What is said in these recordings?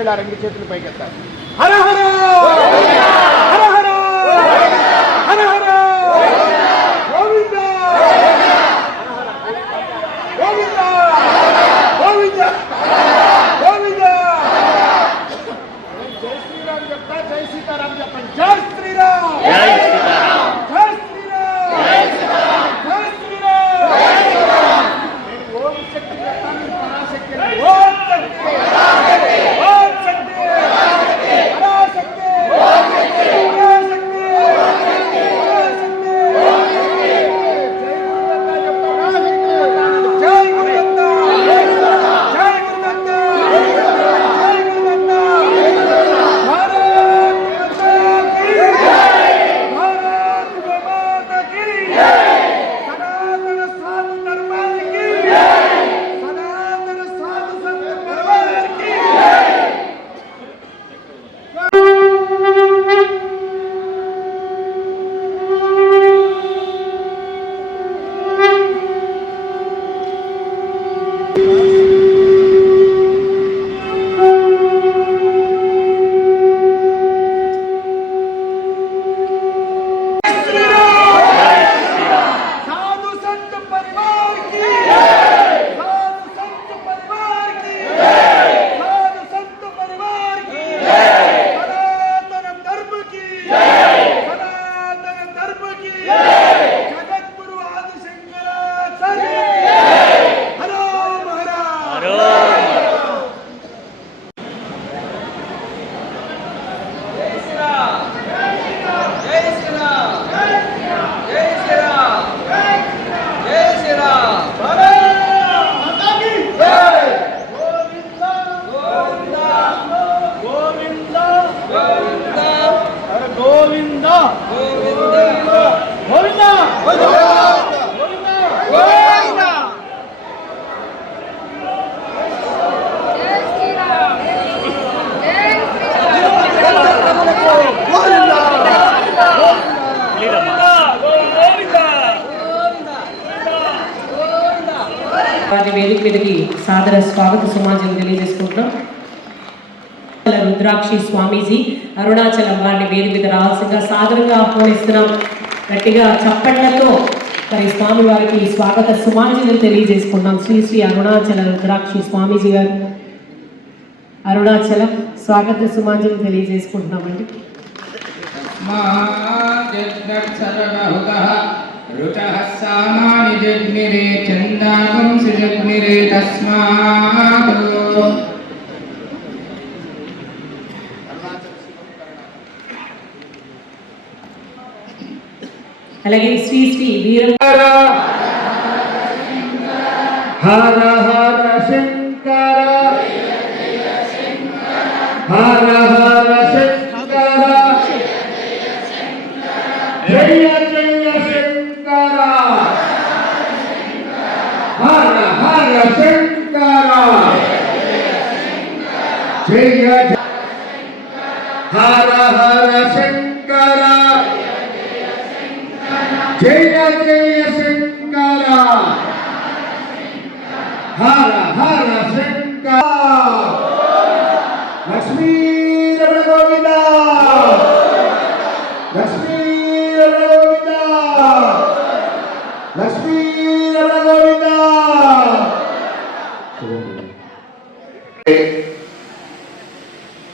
ఇలా రెండు చేతులు పైకెత్తాలి సాదర స్వాగత సమాజం తెలియజేసుకుంటున్నాం. రుద్రాక్షి స్వామీజీ అరుణాచలం వారిని వేరు మీద రావాల్సిందిగా సాదరంగా ఆహ్వానిస్తున్నాం. గట్టిగా చప్పట్లతో మరి స్వామి వారికి స్వాగత సుమాజం తెలియజేసుకున్నాం శ్రీ శ్రీ అరుణాచల రుద్రాక్షి స్వామీజీ గారు. అరుణాచలం స్వాగత సుమాజం తెలియజేసుకుంటున్నామండి. రుచ సామానిజగ్నిరే చందాగంసి అలాగే శ్రీ శ్రీ వీర హర శంకర జయ హర హర శంకర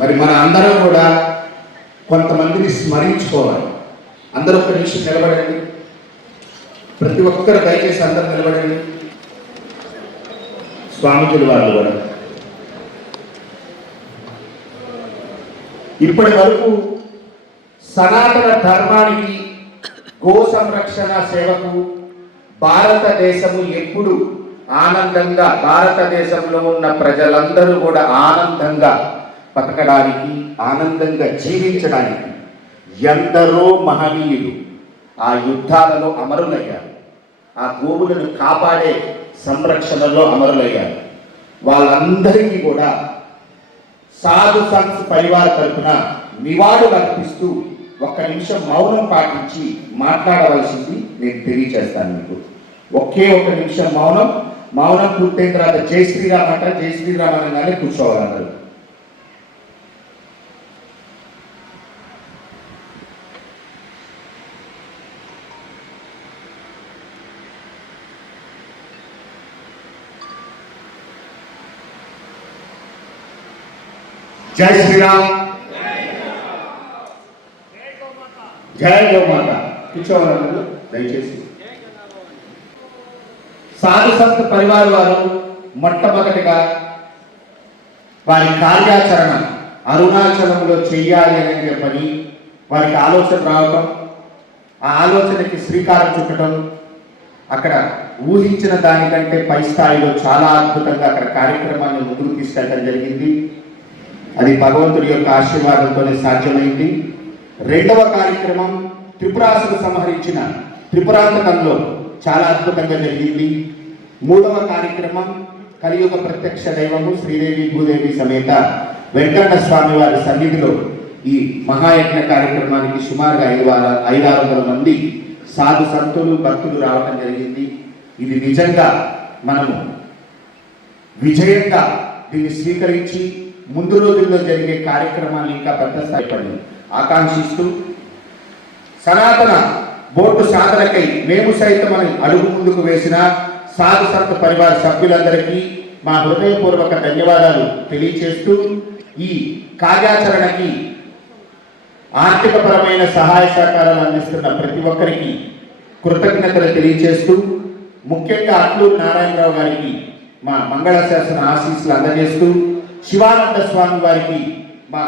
మరి మన అందరం కూడా కొంతమందిని స్మరించుకోవాలి. అందరూ ఒక నిమిషం నిలబడండి. ప్రతి ఒక్కరు దయచేసి అందరూ నిలబడండి. స్వామిజుల వాళ్ళు కూడా. ఇప్పటి వరకు సనాతన ధర్మానికి గో సంరక్షణ సేవకు భారతదేశము ఎప్పుడు ఆనందంగా భారతదేశంలో ఉన్న ప్రజలందరూ కూడా ఆనందంగా బతకడానికి ఆనందంగా జీవించడానికి ఎందరో మహనీయులు ఆ యుద్ధాలలో అమరులయ్యారు. ఆ గోవులను కాపాడే సంరక్షణలో అమరులయ్యారు. వాళ్ళందరికీ కూడా సాధు సంత్ పరివార తరఫున నివాళులు అర్పిస్తూ ఒక్క నిమిషం మౌనం పాటించి మాట్లాడవలసింది నేను తెలియచేస్తాను మీకు. ఒకే ఒక నిమిషం మౌనం. మౌనం పూర్తయిన తర్వాత జై శ్రీరామ్ అంటారు. జై శ్రీరామ్ అనగానే కూర్చోవాలన్నారు జై శ్రీరామ్. జై గోమాత. కూర్చోవాలి అందరూ దయచేసి. సాధు సంత పరివార వారు మొట్టమొదటిగా వారి కార్యాచరణ అరుణాచలంలో చెయ్యాలి అని చెప్పని వారికి ఆలోచన రావటం ఆ ఆలోచనకి శ్రీకారం చుట్టడం అక్కడ ఊహించిన దానికంటే పై స్థాయిలో చాలా అద్భుతంగా అక్కడ కార్యక్రమాన్ని ముందుకు తీసుకెళ్ళడం జరిగింది. అది భగవంతుడి యొక్క ఆశీర్వాదంతోనే సాధ్యమైంది. రెండవ కార్యక్రమం త్రిపురాసులు సంహరించిన త్రిపురాంతకంలో చాలా అద్భుతంగా జరిగింది. మూడవ కార్యక్రమం కలియుగ ప్రత్యక్ష దైవము శ్రీదేవి భూదేవి సమేత వెంకట స్వామి వారి సన్నిధిలో ఈ మహాయజ్ఞ కార్యక్రమానికి సుమారుగా ఐదు వార ఐదారు వందల మంది సాధు సంతులు భక్తులు రావటం జరిగింది. ఇది నిజంగా మనము విజయంగా దీన్ని స్వీకరించి ముందు రోజుల్లో జరిగే కార్యక్రమాన్ని ఇంకా పెద్ద స్థాయిపడి ఆకాంక్షిస్తూ సనాతన బోర్డు సాధనకై మేము సైతం అని అడుగు ముందుకు వేసిన సాధు సంత పరివార సభ్యులందరికీ మా హృదయపూర్వక ధన్యవాదాలు తెలియచేస్తూ ఈ కార్యాచరణకి ఆర్థికపరమైన సహాయ సహకారాలు అందిస్తున్న ప్రతి ఒక్కరికి కృతజ్ఞతలు తెలియచేస్తూ ముఖ్యంగా అట్లూరు నారాయణరావు గారికి మా మంగళశాసన ఆశీస్సులు అందజేస్తూ శివానంద స్వామి వారికి మా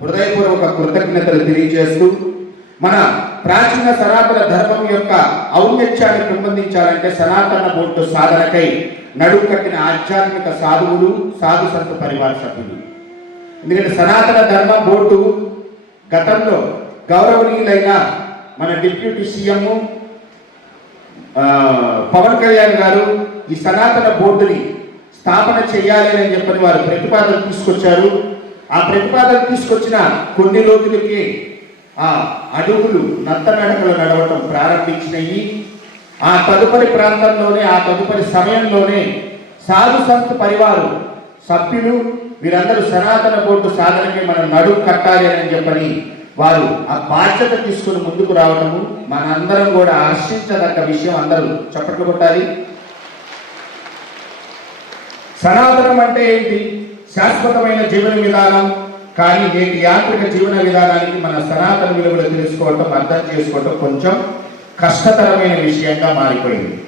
హృదయపూర్వక కృతజ్ఞతలు తెలియజేస్తూ మన ప్రాచీన సనాతన ధర్మం యొక్క ఔన్నత్యాన్ని పెంపొందించాలంటే సనాతన బోర్డు సాధనకై నడుం కట్టిన ఆధ్యాత్మిక సాధువులు సాధు సంత పరివార సభ్యులు. ఎందుకంటే సనాతన ధర్మ బోర్డు గతంలో గౌరవనీయులైన మన డిప్యూటీ సీఎం పవన్ కళ్యాణ్ గారు ఈ సనాతన బోర్డుని స్థాపన చేయాలి అని చెప్పని వారు ప్రతిపాదన తీసుకొచ్చారు. ఆ ప్రతిపాదన తీసుకొచ్చిన కొన్ని రోజులకి ఆ అడుగులు నత్తనడకలు నడవటం ప్రారంభించినాయి. ఆ తదుపరి ప్రాంతంలోనే ఆ తదుపరి సమయంలోనే సాధు సంత పరివారు సభ్యులు వీరందరూ సనాతన బోర్డు సాధనకి మనం నడు కట్టాలి అని చెప్పని వారు ఆ బాధ్యత తీసుకుని ముందుకు రావడము మనందరం కూడా హర్షించదగ్గ విషయం అందరూ చప్పట్లు కొట్టాలి. సనాతనం అంటే ఏంటి? శాశ్వతమైన జీవన విధానం కానీ నేటి యాంత్రిక జీవన విధానానికి మన సనాతన విలువలు తెలుసుకోవటం అర్థం చేసుకోవటం కొంచెం కష్టతరమైన విషయంగా మారిపోయింది.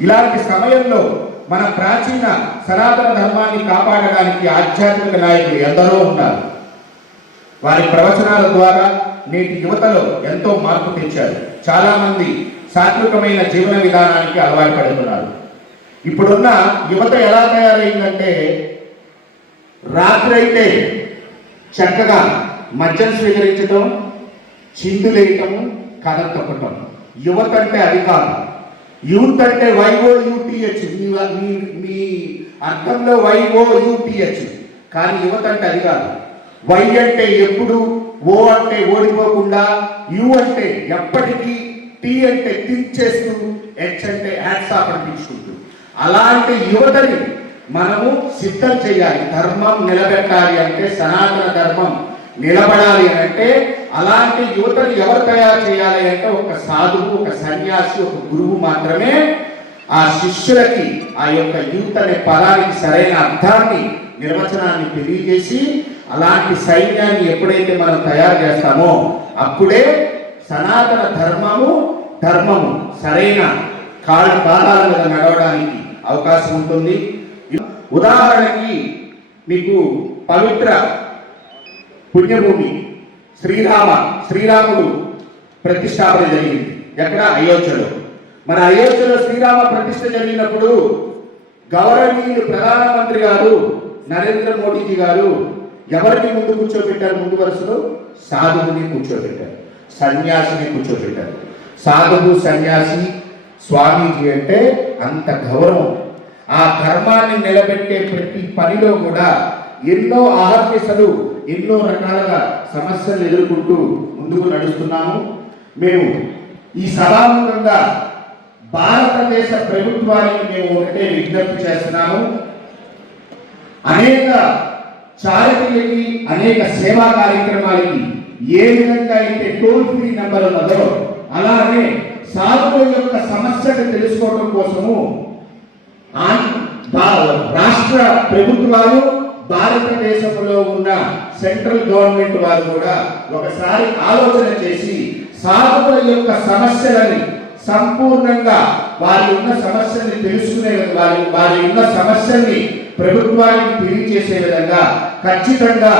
ఇలాంటి సమయంలో మన ప్రాచీన సనాతన ధర్మాన్ని కాపాడడానికి ఆధ్యాత్మిక నాయకులు ఎందరో ఉన్నారు. వారి ప్రవచనాల ద్వారా నేటి యువతలో ఎంతో మార్పు తెచ్చారు. చాలామంది సాత్వికమైన జీవన విధానానికి అలవాటు పడుతున్నారు. ఇప్పుడున్న యువత ఎలా తయారైందంటే రాత్రి అయితే చక్కగా మద్యం స్వీకరించడం చిందులేయటము కథ తొక్కటం. యువత అంటే అది కాదు. యూత్ అంటే వైఓ యూటీహెచ్ మీ మీ అర్థంలో వైఓ యూటీహెచ్ కానీ యువత అంటే అది కాదు. వై అంటే ఎప్పుడు ఓ అంటే ఓడిపోకుండా యు అంటే ఎప్పటికీ టీ అంటే థింక్ చేస్తూ హెచ్ అంటే హ్యాట్స్ ఆఫ్ అనిపించుకుంటూ అలాంటి యువతని మనము సిద్ధం చేయాలి. ధర్మం నిలబెట్టాలి అంటే సనాతన ధర్మం నిలబడాలి అని అంటే అలాంటి యువతను ఎవరు తయారు చేయాలి అంటే ఒక సాధువు ఒక సన్యాసి ఒక గురువు మాత్రమే ఆ శిష్యులకి ఆ యొక్క యూత్ అనే పదానికి సరైన అర్థాన్ని నిర్వచనాన్ని తెలియజేసి అలాంటి సైన్యాన్ని ఎప్పుడైతే మనం తయారు చేస్తామో అప్పుడే సనాతన ధర్మము ధర్మము సరైన కాళ్ళ పాదాల మీద నడవడానికి అవకాశం ఉంటుంది. ఉదాహరణకి మీకు పవిత్ర పుణ్యభూమి శ్రీరామ శ్రీరాముడు ప్రతిష్టాపన జరిగింది. ఎక్కడ? అయోధ్యలో. మన అయోధ్యలో శ్రీరామ ప్రతిష్ఠ జరిగినప్పుడు గౌరవనీయులు ప్రధానమంత్రి గారు నరేంద్ర మోడీజీ గారు ఎవరిని ముందు కూర్చోబెట్టారు? ముందు వరుసలో సాధువుని కూర్చోబెట్టారు సన్యాసిని కూర్చోబెట్టారు. సాధువు సన్యాసి స్వామీజీ అంటే అంత గౌరవం. ఆ ధర్మాన్ని నిలబెట్టే ప్రతి పనిలో కూడా ఎన్నో ఆహర్నిశలు ఎన్నో రకాలుగా సమస్యలు ఎదుర్కొంటూ ముందుకు నడుస్తున్నాము. మేము ఈ సభాముఖంగా భారతదేశ ప్రభుత్వానికి మేము ఒకటే విజ్ఞప్తి చేస్తున్నాము. అనేక చారిటీలకి అనేక సేవా కార్యక్రమాలకి ఏ విధంగా అయితే టోల్ ఫ్రీ నెంబర్ ఉన్నదో అలానే సాధువుల యొక్క సమస్యను తెలుసుకోవడం కోసము రాష్ట్ర ప్రభుత్వాలు భారతదేశంలో ఉన్న సెంట్రల్ గవర్నమెంట్ వారు కూడా ఒకసారి ఆలోచన చేసి సాధువుల యొక్క సమస్యలని సంపూర్ణంగా వారి ఉన్న సమస్యల్ని తెలుసుకునే వారి వారి ఉన్న సమస్యల్ని ప్రభుత్వానికి తెలియజేసే విధంగా ఖచ్చితంగా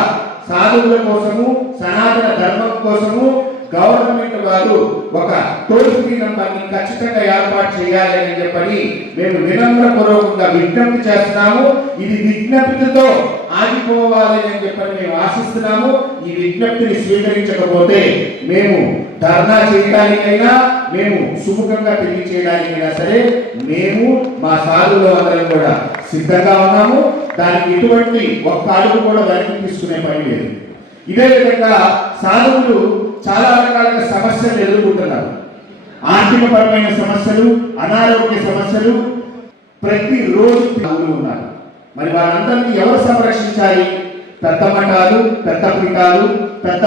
సాధువుల కోసము సనాతన ధర్మం కోసము గవర్నమెంట్ వారు ఒక టోల్ ఫ్రీ నంబర్ని ఖచ్చితంగా ఏర్పాటు చేయాలి అని చెప్పని మేము వినమ్రపూర్వకంగా విజ్ఞప్తి చేస్తున్నాము. ఇది విజ్ఞప్తితో ఆగిపోవాలి అని చెప్పని మేము ఆశిస్తున్నాము. ఈ విజ్ఞప్తిని స్వీకరించకపోతే మేము ధర్నా చేయడానికైనా మేము సుముఖంగా తెలియచేయడానికైనా సరే మేము మా సాధువులు అందరం కూడా సిద్ధంగా ఉన్నాము. దానికి ఎటువంటి ఒక్క అడుగు కూడా వెనక్కి తీసుకునే పని లేదు. ఇదే విధంగా సాధువులు చాలా రకాల సమస్యలు ఎదుర్కొంటున్నారు. ఆర్థికపరమైన సమస్యలు అనారోగ్య సమస్యలు ప్రతిరోజు సాధువులు ఉన్నారు. మరి వారందరినీ ఎవరు సంరక్షించాలి? పెద్ద మఠాలు పెద్ద పీఠాలు పెద్ద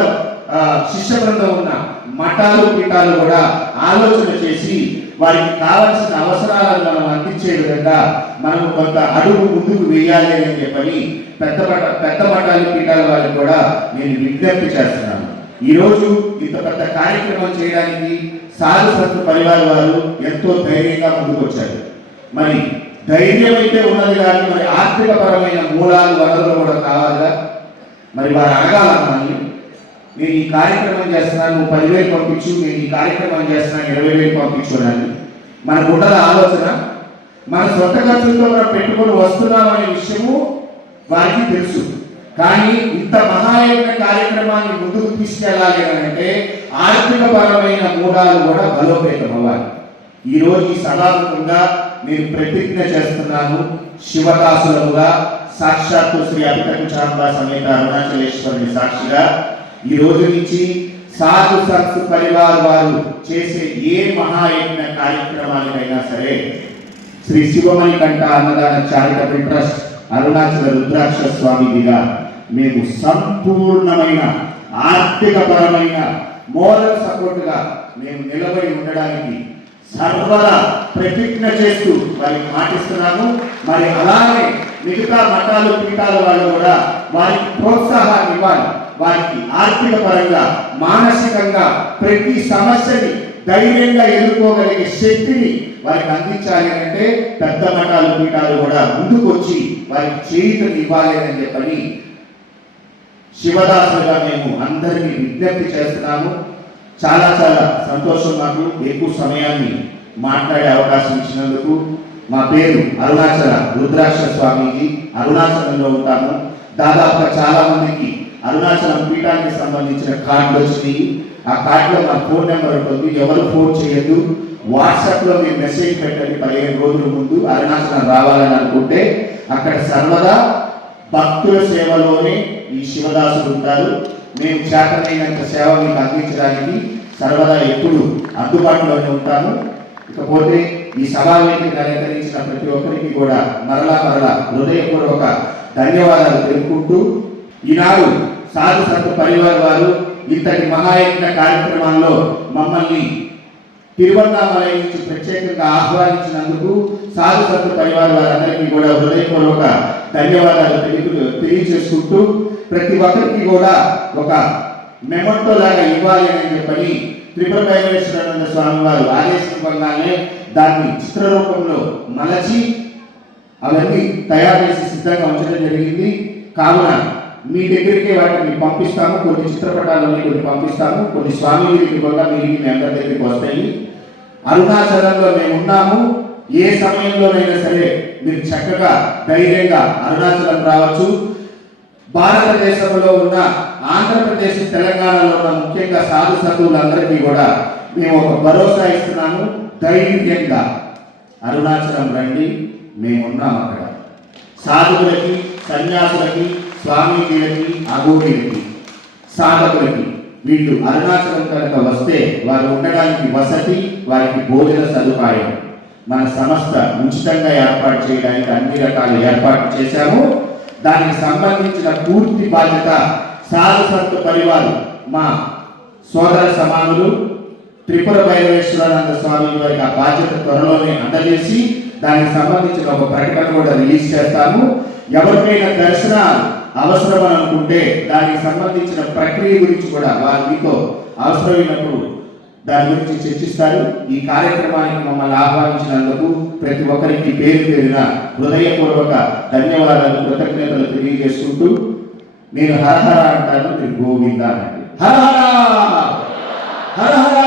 శిష్య బృందం ఉన్న మఠాలు పీఠాలు కూడా ఆలోచన చేసి వారికి కావలసిన అవసరాలను మనం అందించే విధంగా మనం కొంత అడుగు ముందుకు వేయాలి అని చెప్పని పెద్ద మఠ పెద్ద మఠాలు పీఠాల వారికి కూడా నేను విజ్ఞప్తి చేస్తున్నాను. ఈరోజు ఇంత పెద్ద కార్యక్రమం చేయడానికి సాధు సంతు పరివార వారు ఎంతో ధైర్యంగా ముందుకొచ్చారు మరి ధైర్యం అయితే ఉన్నది కానీ మరి ఆర్థిక పరమైన మూలాలు వనరులు కూడా కావాలిగా? మరి వారు అడగాల మనల్ని నేను ఈ కార్యక్రమం చేస్తున్నాను నువ్వు పదివేలు పంపించు నేను ఈ కార్యక్రమం చేస్తున్నాను ఇరవై వేలు పంపించు అని మనకు ఉండదు ఆలోచన మన సొంత ఖర్చులతో మనం పెట్టుకొని వస్తున్నాం అనే విషయము వారికి తెలుసు. కానీ ఇంత మహాయజ్ఞ కార్యక్రమాన్ని ముందుకు తీసుకెళ్ళాలి అంటే ఆర్థిక పరమైన మూలాలు కూడా బలోపేతం అవ్వాలి. ఈ రోజు ఈ సభాముఖంగా నేను ప్రతిజ్ఞ చేస్తున్నాను శివదాసులముగా సాక్షాత్తు శ్రీ అభిటకు చాంబా సమేత అరుణాచలేశ్వరుని సాక్షిగా. ఈ రోజు నుంచి సాధు సత్సు పరివార్ వారు చేసే ఏ మహాయజ్ఞ కార్యక్రమానికైనా సరే శ్రీ శివమణి కంఠ అన్నదాన చారిటబుల్ ట్రస్ట్ అరుణాచల రుద్రాక్ష స్వామిదిగా మేము సంపూర్ణమైన ఆర్థిక పరమైన మోరల్ సపోర్టుగా మేము నిలబడి ఉండడానికి సర్వదా ప్రతిజ్ఞ చేస్తూ మరి మాటిస్తున్నాము మరి అలానే మిగతా మఠాలు పీఠాల వాళ్ళు కూడా వారికి ప్రోత్సాహాన్ని ఇవ్వాలి. వారికి ఆర్థిక పరంగా మానసికంగా ప్రతి సమస్యని ధైర్యంగా ఎదుర్కోగలిగే శక్తిని వారికి అందించాలి అంటే పెద్ద మఠాలు పీఠాలు కూడా ముందుకు వచ్చి వారికి చేయుతని ఇవ్వాలి అని చెప్పని శివదాసులుగా మేము అందరినీ విజ్ఞప్తి చేస్తున్నాము చాలా చాలా సంతోషం నాకు ఎక్కువ సమయాన్ని మాట్లాడే అవకాశం ఇచ్చినందుకు. మా పేరు అరుణాచల రుద్రాక్ష స్వామీజీ. అరుణాచలంలో ఉంటాము దాదాపుగా చాలా మందికి అరుణాచలం పీఠానికి సంబంధించిన కార్డులు వచ్చినాయి. ఆ కార్డులో మా ఫోన్ నెంబర్ ఉంటుంది. ఎవరు ఫోన్ చేయొద్దు. వాట్సాప్లో మీరు మెసేజ్ పెట్టండి. పదిహేను రోజుల ముందు అరుణాచలం రావాలని అనుకుంటే అక్కడ సర్వదా భక్తుల సేవలోనే ఈ శివదాసులు ఉంటారు. మేము చేతనైనంత సేవ మీకు అందించడానికి సర్వదా ఎప్పుడు అందుబాటులోనే ఉంటాము. ఇకపోతే ఈ సభావేదికను అలంకరించిన ప్రతి ఒక్కరికి కూడా మరలా మరలా హృదయపూర్వక ధన్యవాదాలు తెలుపుకుంటూ ఈనాడు సాధు సంత పరివార్ వారు ఇంతటి మహాయజ్ఞ కార్యక్రమాల్లో మమ్మల్ని తిరువన్నామలై నుంచి ప్రత్యేకంగా ఆహ్వానించినందుకు సాధు సంత పరివార వారందరికీ కూడా హృదయపూర్వక ధన్యవాదాలు తెలుపు తెలియజేసుకుంటూ ప్రతి ఒక్కరికి కూడా ఒక మెమంటో లాగా ఇవ్వాలి అని చెప్పని త్రిపుర భైరవేశ్వరానంద స్వామి వారు ఆదేశించగానే దాన్ని చిత్ర రూపంలో మలచి అవన్నీ తయారు చేసి సిద్ధంగా ఉంచడం జరిగింది. కావున మీ దగ్గరికి వాటిని పంపిస్తాము. కొన్ని చిత్రపటాలని కొన్ని పంపిస్తాము. కొన్ని స్వామి వీరికి కూడా మీ మీ అందరి దగ్గరికి వస్తాయి. అరుణాచలంలో మేము ఉన్నాము. ఏ సమయంలోనైనా సరే మీరు చక్కగా ధైర్యంగా అరుణాచలం రావచ్చు. భారతదేశంలో ఉన్న ఆంధ్రప్రదేశ్ తెలంగాణలో ఉన్న ముఖ్యంగా సాధు సతువులందరికీ కూడా మేము ఒక భరోసా ఇస్తున్నాము. ధైర్యంగా అరుణాచలం రండి. మేము ఉన్నాం అక్కడ. సాధువులకి సన్యాసులకి స్వామీజీలకి అఘోరీలకి సాధకులకి వీళ్ళు అరుణాచలం కనుక వస్తే వారు ఉండడానికి వసతి వారికి భోజన సదుపాయం. మన సంస్థ ఉచితంగా ఏర్పాటు చేయడానికి అన్ని రకాల ఏర్పాట్లు చేశాము. దానికి సంబంధించిన పూర్తి బాధ్యత సారసత్వ పరివారు మా సోదర సమానులు త్రిపుర భైరవేశ్వరానంద స్వామి వారికి ఆ బాధ్యత త్వరలోనే అందజేసి దానికి సంబంధించిన ఒక ప్రకటన కూడా రిలీజ్ చేస్తాము. ఎవరికైనా దర్శన అవసరం అని అనుకుంటే దానికి సంబంధించిన ప్రక్రియ గురించి కూడా వారు మీతో అవసరమైనప్పుడు దాని గురించి చర్చిస్తారు. ఈ కార్యక్రమానికి మమ్మల్ని ఆహ్వానించినందుకు ప్రతి ఒక్కరికి పేరు పేరిన హృదయపూర్వక ధన్యవాదాలు కృతజ్ఞతలు తెలియజేసుకుంటూ నేను హరహర అంటాను మీరు గోవింద హరహరా! హరహర!